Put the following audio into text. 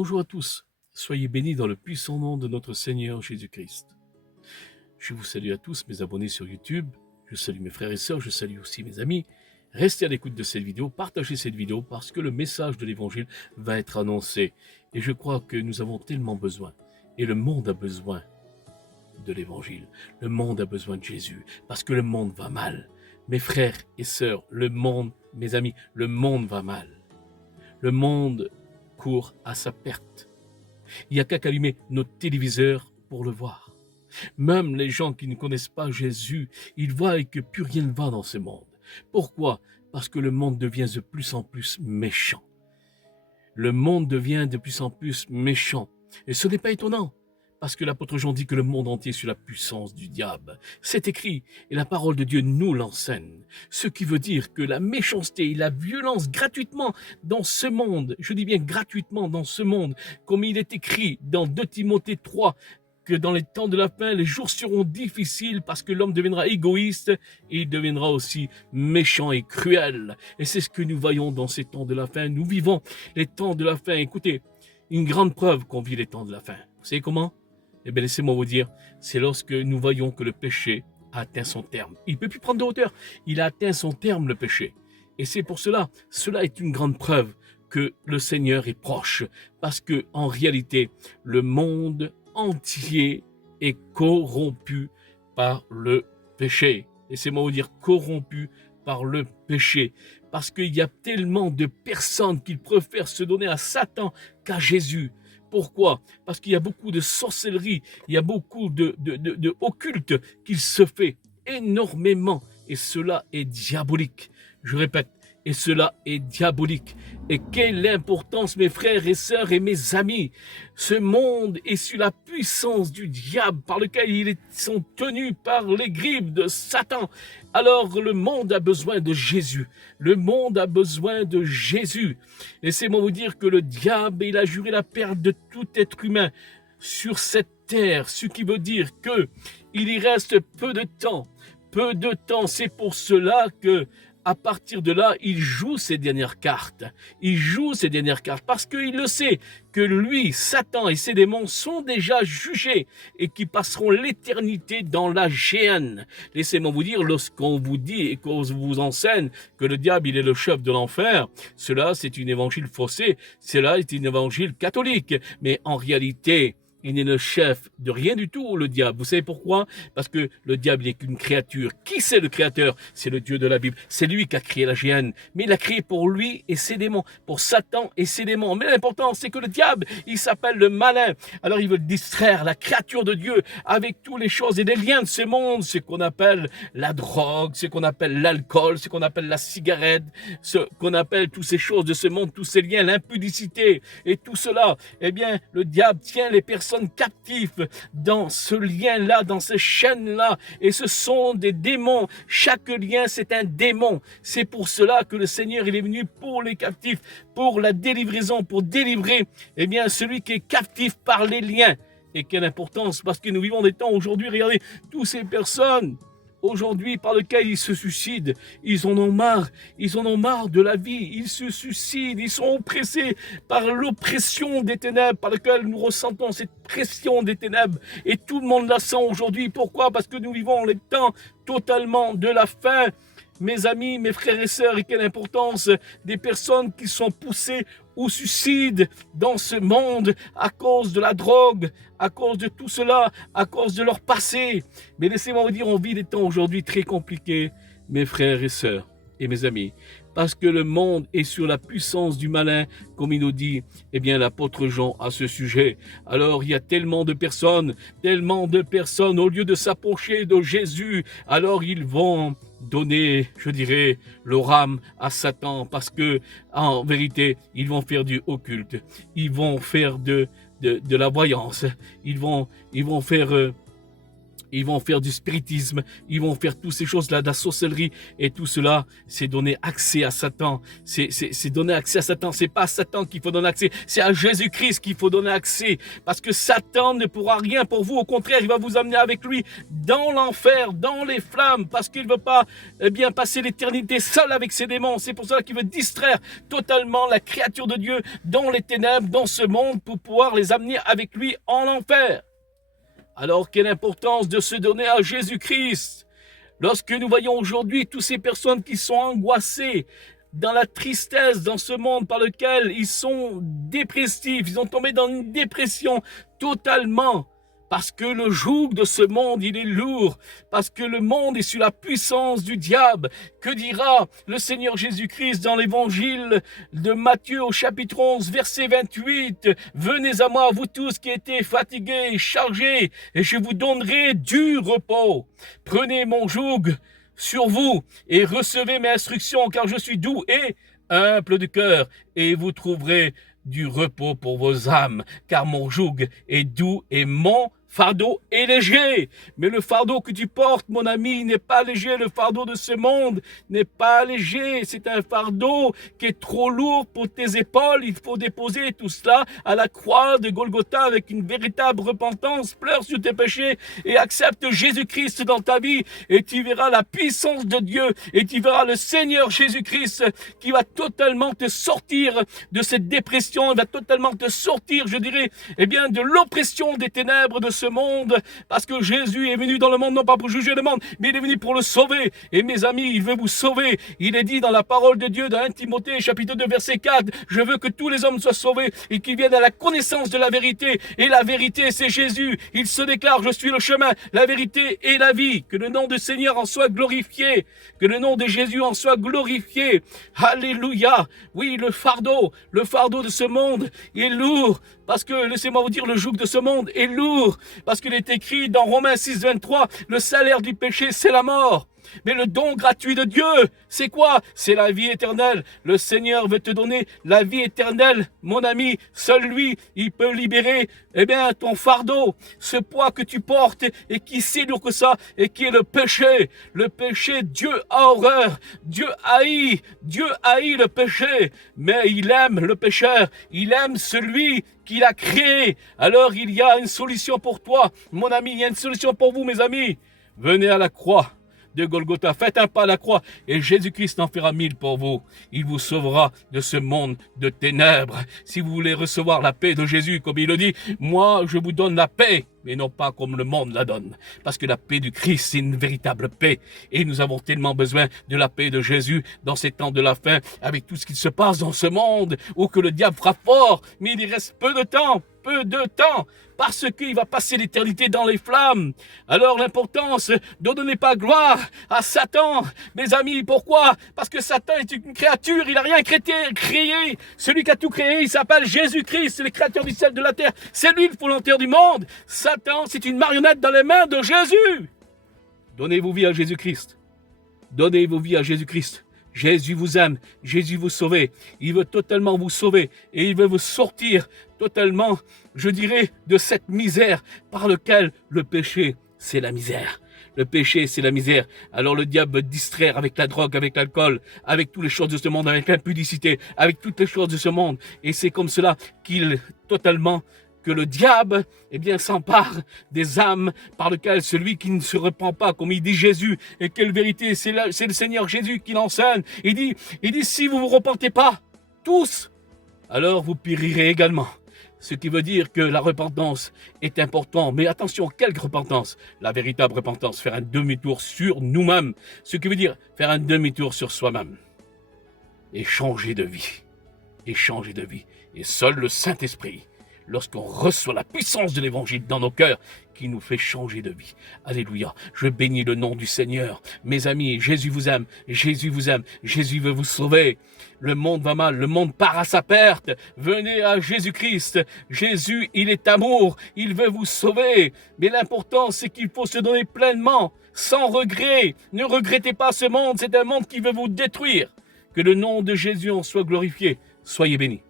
Bonjour à tous, soyez bénis dans le puissant nom de notre Seigneur Jésus-Christ. Je vous salue à tous mes abonnés sur YouTube, je salue mes frères et sœurs, je salue aussi mes amis. Restez à l'écoute de cette vidéo, partagez cette vidéo parce que le message de l'Évangile va être annoncé. Et je crois que nous avons tellement besoin, et le monde a besoin de l'Évangile. Le monde a besoin de Jésus, parce que le monde va mal. Mes frères et sœurs, le monde, mes amis, le monde va mal. Le monde court à sa perte. Il n'y a qu'à allumer notre téléviseur pour le voir. Même les gens qui ne connaissent pas Jésus, ils voient que plus rien ne va dans ce monde. Pourquoi? Parce que le monde devient de plus en plus méchant. Le monde devient de plus en plus méchant. Et ce n'est pas étonnant, parce que l'apôtre Jean dit que le monde entier est sous la puissance du diable. C'est écrit, et la parole de Dieu nous l'enseigne. Ce qui veut dire que la méchanceté et la violence gratuitement dans ce monde, je dis bien gratuitement dans ce monde, comme il est écrit dans 2 Timothée 3, que dans les temps de la fin, les jours seront difficiles parce que l'homme deviendra égoïste et il deviendra aussi méchant et cruel. Et c'est ce que nous voyons dans ces temps de la fin. Nous vivons les temps de la fin. Écoutez, une grande preuve qu'on vit les temps de la fin. Vous savez comment? Eh bien, laissez-moi vous dire, c'est lorsque nous voyons que le péché a atteint son terme. Il ne peut plus prendre de hauteur. Il a atteint son terme, le péché. Et c'est pour cela, cela est une grande preuve que le Seigneur est proche. Parce que, en réalité, le monde entier est corrompu par le péché. Laissez-moi vous dire corrompu par le péché. Parce qu'il y a tellement de personnes qui préfèrent se donner à Satan qu'à Jésus. Pourquoi? Parce qu'il y a beaucoup de sorcellerie, il y a beaucoup de occulte qu'il se fait énormément. Et cela est diabolique. Je répète, et cela est diabolique. Et quelle importance, mes frères et sœurs et mes amis. Ce monde est sous la puissance du diable par lequel ils sont tenus par les griffes de Satan. Alors le monde a besoin de Jésus. Le monde a besoin de Jésus. Laissez-moi vous dire que le diable, il a juré la perte de tout être humain sur cette terre, ce qui veut dire que il y reste peu de temps. Peu de temps, c'est pour cela que à partir de là, il joue ses dernières cartes. Il joue ses dernières cartes parce qu'il le sait que lui, Satan et ses démons sont déjà jugés et qui passeront l'éternité dans la géhenne. Laissez-moi vous dire, lorsqu'on vous dit et qu'on vous enseigne que le diable, il est le chef de l'enfer, cela c'est une évangile faussée, cela est une évangile catholique. Mais en réalité, il n'est le chef de rien du tout, le diable. Vous savez pourquoi? Parce que le diable n'est qu'une créature. Qui c'est le créateur? C'est le Dieu de la Bible. C'est lui qui a créé la géhenne. Mais il l'a créé pour lui et ses démons, pour Satan et ses démons. Mais l'important, c'est que le diable, il s'appelle le malin. Alors il veut distraire la créature de Dieu avec toutes les choses et les liens de ce monde. Ce qu'on appelle la drogue, ce qu'on appelle l'alcool, ce qu'on appelle la cigarette, ce qu'on appelle toutes ces choses de ce monde, tous ces liens, l'impudicité et tout cela. Eh bien, le diable tient les personnes captifs dans ce lien-là, dans ces chaînes-là, et ce sont des démons. Chaque lien, c'est un démon. C'est pour cela que le Seigneur, il est venu pour les captifs, pour la délivraison, pour délivrer, eh bien, celui qui est captif par les liens. Et quelle importance, parce que nous vivons des temps aujourd'hui, regardez, toutes ces personnes aujourd'hui par lesquels ils se suicident, ils en ont marre de la vie, ils se suicident, ils sont oppressés par l'oppression des ténèbres par laquelle nous ressentons cette pression des ténèbres et tout le monde la sent aujourd'hui. Pourquoi? Parce que nous vivons les temps totalement de la fin. Mes amis, mes frères et sœurs, et quelle importance des personnes qui sont poussées au suicide dans ce monde à cause de la drogue, à cause de tout cela, à cause de leur passé. Mais laissez-moi vous dire, on vit des temps aujourd'hui très compliqués, mes frères et sœurs et mes amis, parce que le monde est sur la puissance du malin, comme il nous dit, eh bien, l'apôtre Jean à ce sujet. Alors, il y a tellement de personnes, au lieu de s'approcher de Jésus, alors ils vont donner, je dirais, leur âme à Satan, parce que, en vérité, ils vont faire du occulte, ils vont faire de la voyance, ils vont faire Ils vont faire du spiritisme, ils vont faire toutes ces choses-là, de la sorcellerie, et tout cela, c'est donner accès à Satan. C'est donner accès à Satan. C'est pas à Satan qu'il faut donner accès, c'est à Jésus-Christ qu'il faut donner accès. Parce que Satan ne pourra rien pour vous. Au contraire, il va vous amener avec lui dans l'enfer, dans les flammes, parce qu'il ne veut pas bien passer l'éternité seul avec ses démons. C'est pour cela qu'il veut distraire totalement la créature de Dieu dans les ténèbres, dans ce monde, pour pouvoir les amener avec lui en enfer. Alors, quelle importance de se donner à Jésus-Christ. Lorsque nous voyons aujourd'hui toutes ces personnes qui sont angoissées, dans la tristesse, dans ce monde par lequel ils sont dépressifs, ils ont tombé dans une dépression totalement, parce que le joug de ce monde, il est lourd, parce que le monde est sous la puissance du diable. Que dira le Seigneur Jésus-Christ dans l'évangile de Matthieu au chapitre 11, verset 28 ? « Venez à moi, vous tous qui étiez fatigués et chargés, et je vous donnerai du repos. Prenez mon joug sur vous et recevez mes instructions, car je suis doux et humble de cœur, et vous trouverez du repos pour vos âmes, car mon joug est doux et mon fardeau est léger. » Mais le fardeau que tu portes, mon ami, n'est pas léger. Le fardeau de ce monde n'est pas léger. C'est un fardeau qui est trop lourd pour tes épaules. Il faut déposer tout cela à la croix de Golgotha avec une véritable repentance. Pleure sur tes péchés et accepte Jésus-Christ dans ta vie, et tu verras la puissance de Dieu, et tu verras le Seigneur Jésus-Christ qui va totalement te sortir de cette dépression. Il va totalement te sortir, je dirais, de l'oppression des ténèbres de ce monde, parce que Jésus est venu dans le monde non pas pour juger le monde, mais il est venu pour le sauver. Et mes amis, il veut vous sauver. Il est dit dans la parole de Dieu, dans 1 Timothée chapitre 2 verset 4, « Je veux que tous les hommes soient sauvés et qu'ils viennent à la connaissance de la vérité. Et la vérité, c'est Jésus. Il se déclare, je suis le chemin, la vérité et la vie. Que le nom du Seigneur en soit glorifié. Que le nom de Jésus en soit glorifié. Alléluia. » Oui, le fardeau de ce monde est lourd, parce que, laissez-moi vous dire, le joug de ce monde est lourd, parce qu'il est écrit dans Romains 6, 23, « Le salaire du péché, c'est la mort. » Mais le don gratuit de Dieu, c'est quoi? C'est la vie éternelle. Le Seigneur veut te donner la vie éternelle, mon ami. Seul lui, il peut libérer, ton fardeau, ce poids que tu portes et qui est si lourd que ça, et qui est le péché. Le péché, Dieu a horreur. Dieu haït le péché. Mais il aime le pécheur. Il aime celui qu'il a créé. Alors il y a une solution pour toi, mon ami. Il y a une solution pour vous, mes amis. Venez à la croix de Golgotha, faites un pas à la croix et Jésus-Christ en fera 1000 pour vous. Il vous sauvera de ce monde de ténèbres. Si vous voulez recevoir la paix de Jésus, comme il le dit, moi je vous donne la paix, mais non pas comme le monde la donne. Parce que la paix du Christ, c'est une véritable paix. Et nous avons tellement besoin de la paix de Jésus dans ces temps de la fin, avec tout ce qui se passe dans ce monde, où que le diable frappe fort, mais il reste peu de temps, parce qu'il va passer l'éternité dans les flammes. Alors l'importance, ne donnez pas gloire à Satan, mes amis. Pourquoi? Parce que Satan est une créature, il n'a rien créé. Celui qui a tout créé, il s'appelle Jésus-Christ, c'est le créateur du ciel, de la terre. C'est lui le volontaire du monde. Satan, c'est une marionnette dans les mains de Jésus. Donnez-vous vie à Jésus-Christ. Donnez-vous vie à Jésus-Christ. Jésus vous aime, Jésus vous sauve, il veut totalement vous sauver et il veut vous sortir totalement, je dirais, de cette misère par laquelle le péché, c'est la misère. Le péché, c'est la misère. Alors le diable veut distraire avec la drogue, avec l'alcool, avec toutes les choses de ce monde, avec l'impudicité, avec toutes les choses de ce monde. Et c'est comme cela que le diable, s'empare des âmes par lesquelles celui qui ne se repent pas, comme il dit Jésus, et quelle vérité, c'est le Seigneur Jésus qui l'enseigne. Il dit, si vous vous repentez pas, tous, alors vous périrez également. Ce qui veut dire que la repentance est importante. Mais attention, quelle repentance? La véritable repentance, faire un demi-tour sur nous-mêmes. Ce qui veut dire faire un demi-tour sur soi-même. Et changer de vie. Et seul le Saint-Esprit, lorsqu'on reçoit la puissance de l'évangile dans nos cœurs, qui nous fait changer de vie. Alléluia. Je bénis le nom du Seigneur. Mes amis, Jésus vous aime. Jésus veut vous sauver. Le monde va mal. Le monde part à sa perte. Venez à Jésus-Christ. Jésus, il est amour. Il veut vous sauver. Mais l'important, c'est qu'il faut se donner pleinement, sans regret. Ne regrettez pas ce monde. C'est un monde qui veut vous détruire. Que le nom de Jésus en soit glorifié. Soyez bénis.